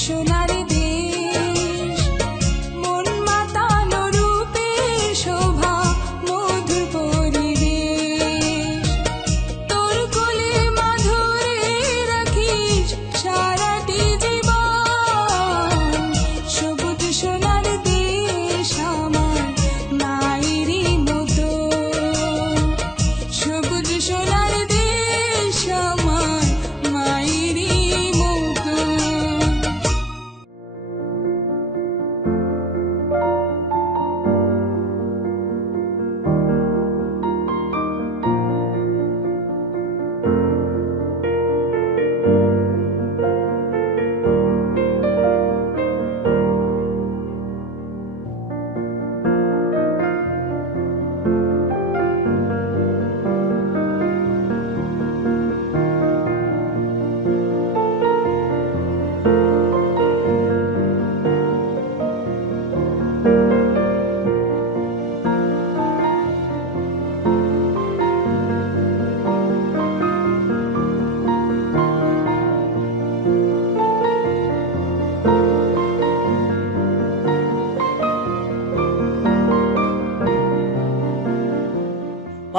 সোনার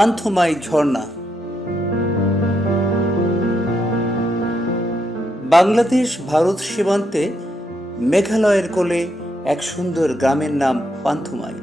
পান্থমাই ঝর্ণা। বাংলাদেশ ভারত সীমান্তে মেঘালয়ের কোলে এক সুন্দর গ্রামের নাম পান্থমাই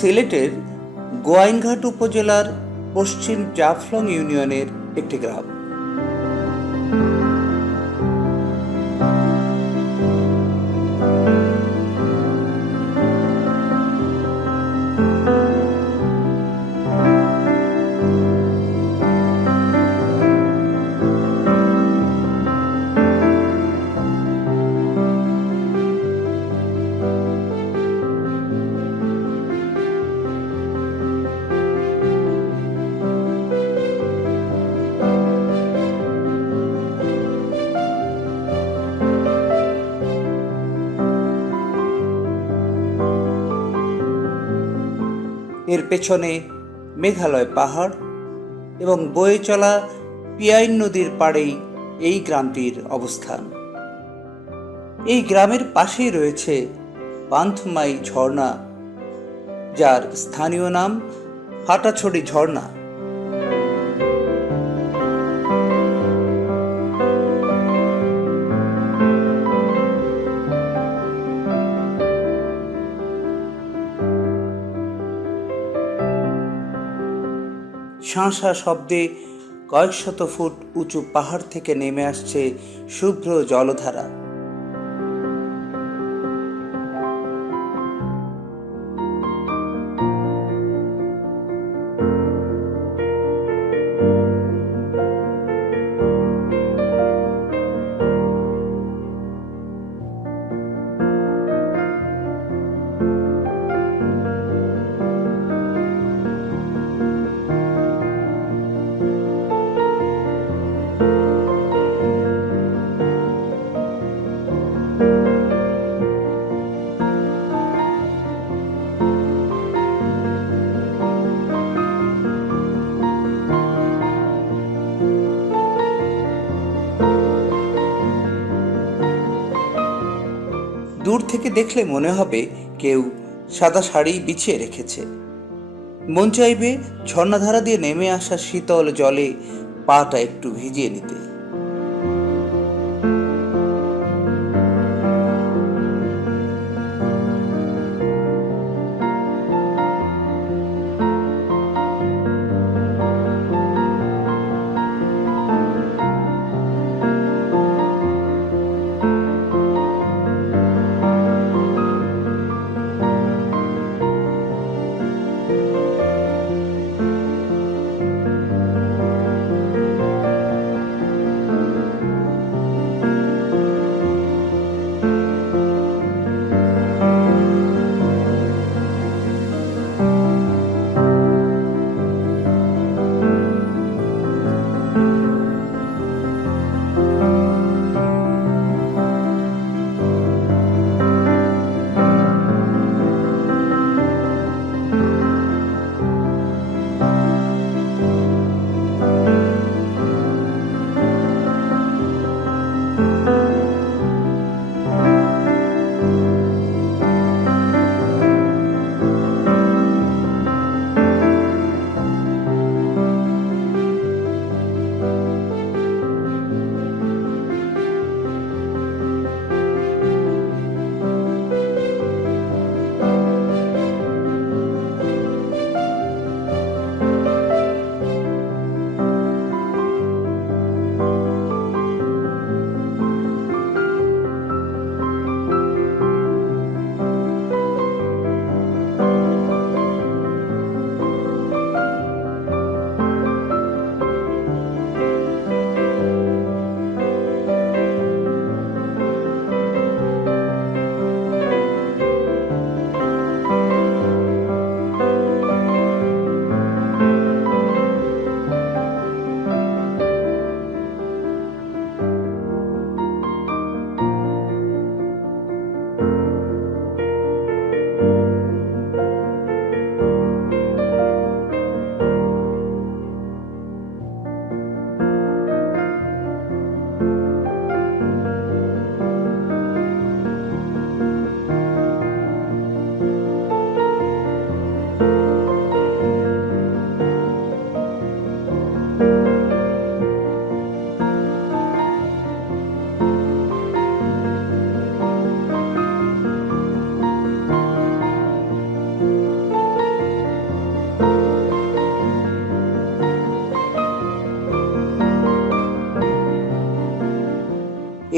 সিলেটের গোয়াইনঘাট উপজেলার পশ্চিম জাফলং ইউনিয়নের একটি গ্রাম। এর পেছনে মেঘালয় পাহাড় এবং বয়ে চলা পিয়াইন নদীর পাড়েই এই গ্রামটির অবস্থান। এই গ্রামের পাশেই রয়েছে পান্থমাই ঝর্ণা, যার স্থানীয় নাম ফাটাছড়ি ঝর্ণা। শাঁসা শব্দে কয়েক শত ফুট উঁচু পাহাড় থেকে নেমে আসছে শুভ্র জলধারা। দূর থেকে দেখলে মনে হবে কেউ সাদা শাড়ি বিছিয়ে রেখেছে। মন চাইবে ঝর্ণাধারা দিয়ে নেমে আসা শীতল জলে পাটা একটু ভিজিয়ে নিতে।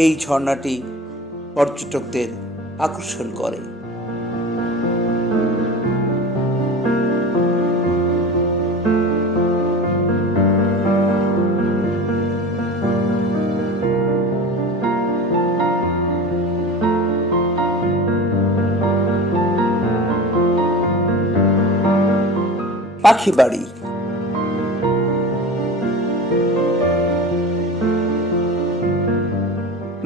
এই ঝর্ণাটি পর্যটকদের আকর্ষণ করে। পাখি বাড়ি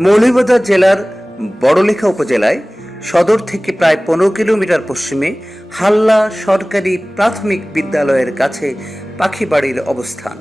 মৌলভীবাজার জেলার বড়লেখা উপজেলায় সদর থেকে প্রায় পনেরো কিলোমিটার পশ্চিমে হাল্লা সরকারি প্রাথমিক বিদ্যালয়ের কাছে পাখি বাড়ির অবস্থান।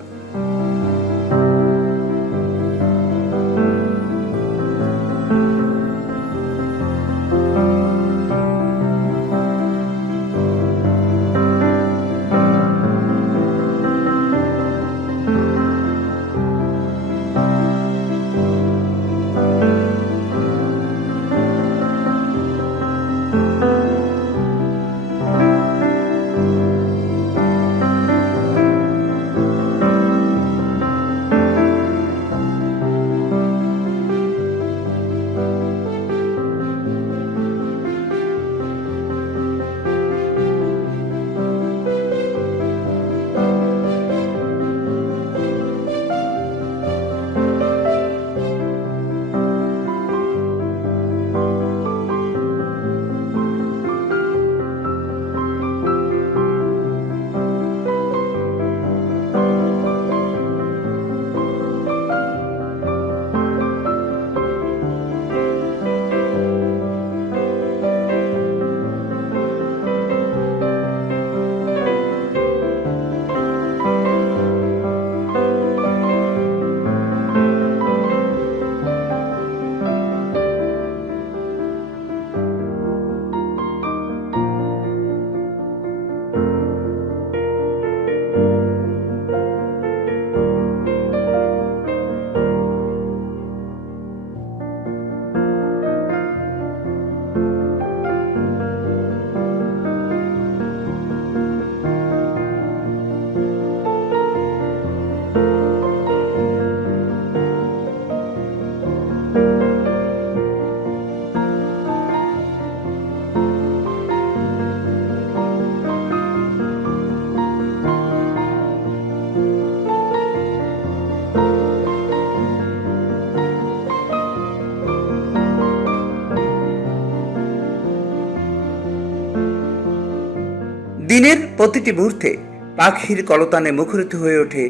দিনের প্রতিটি মুহূর্তে পাখির কলতানে মুখরিত হয়ে ওঠে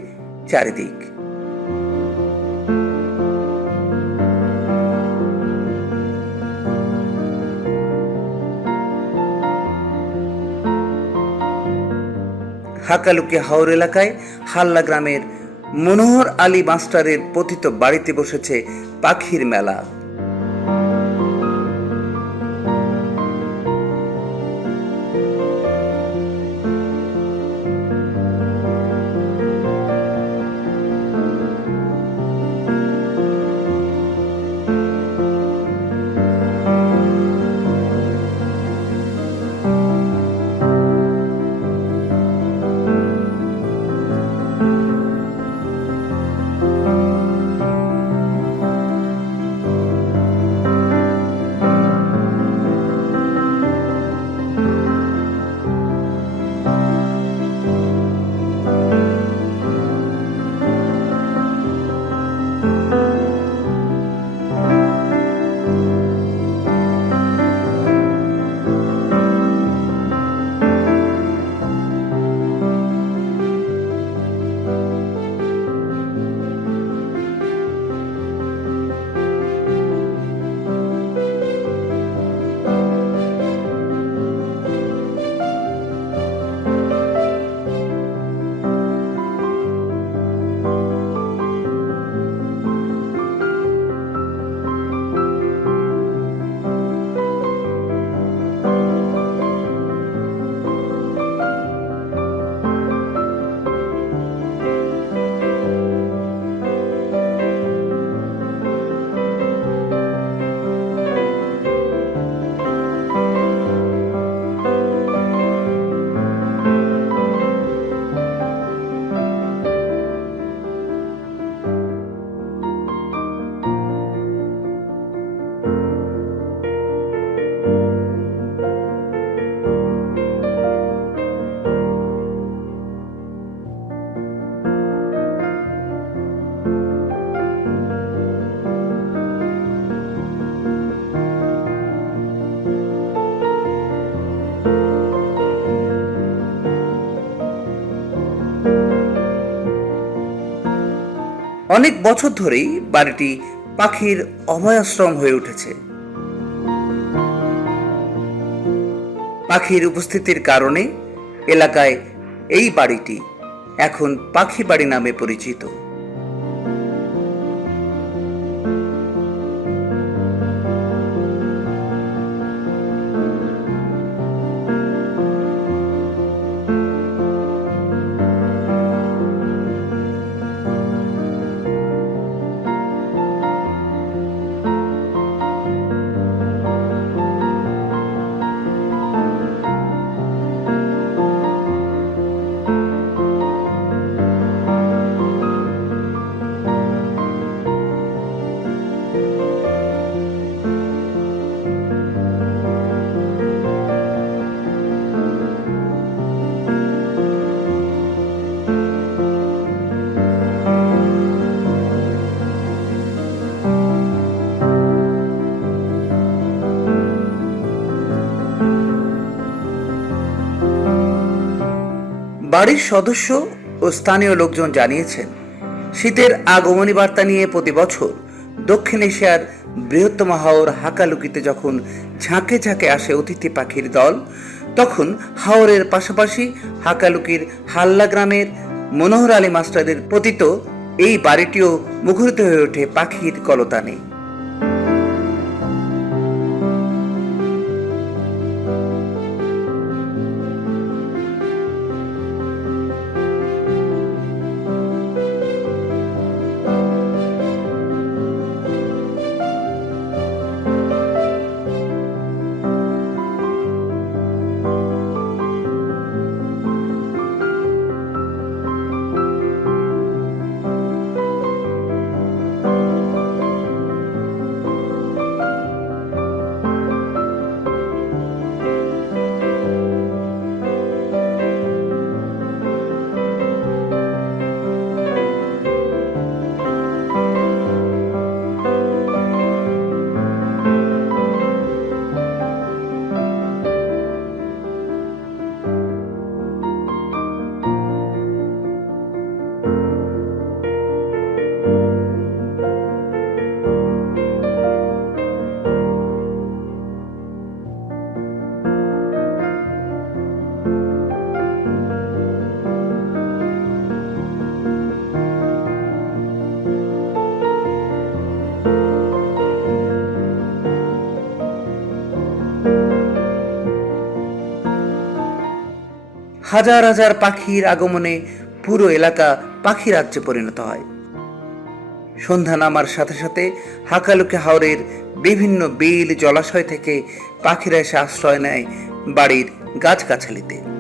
চারিদিক। হাকালুকি হাওর এলাকায় হাল্লা গ্রামের মনোহর আলী মাস্টারের পতিত বাড়িতে বসেছে পাখির মেলা। অনেক বছর ধরেই বাড়িটি পাখির অভয়াশ্রম হয়ে উঠেছে। পাখির উপস্থিতির কারণে এলাকায় এই বাড়িটি এখন পাখি বাড়ি নামে পরিচিত। বাড়ির সদস্য ও স্থানীয় লোকজন জানিয়েছেন, শীতের আগমনী বার্তা নিয়ে প্রতি বছর দক্ষিণ এশিয়ার বৃহত্তম হাওর হাকালুকিতে যখন ঝাঁকে ঝাঁকে আসে অতিথি পাখির দল, তখন হাওরের পাশাপাশি হাকালুকির হাল্লা গ্রামের মনোহর আলী মাস্টারদের পতিত এই বাড়িটিও মুখরিত হয়ে ওঠে পাখির কলতানে। হাজার হাজার পাখির আগমনে পুরো এলাকা পাখি রাজ্যে পরিণত হয়। সন্ধ্যা নামার সাথে সাথে হাকালুকে হাওরের বিভিন্ন বিল, জলাশয় থেকে পাখিরা এসে আশ্রয় নেয় বাড়ির গাছগাছালিতে।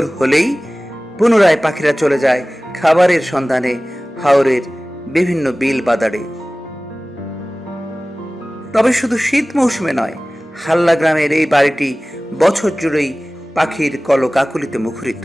ভোর হলেই পুনরায় পাখিরা চলে যায় খাবারের সন্ধানে হাওরের বিভিন্ন বিল বাদারে তবে শুধু শীত মৌসুমে নয়, হাল্লা গ্রামের এই বাড়িটি বছর জুড়েই পাখির কলকাকুলিতে মুখরিত।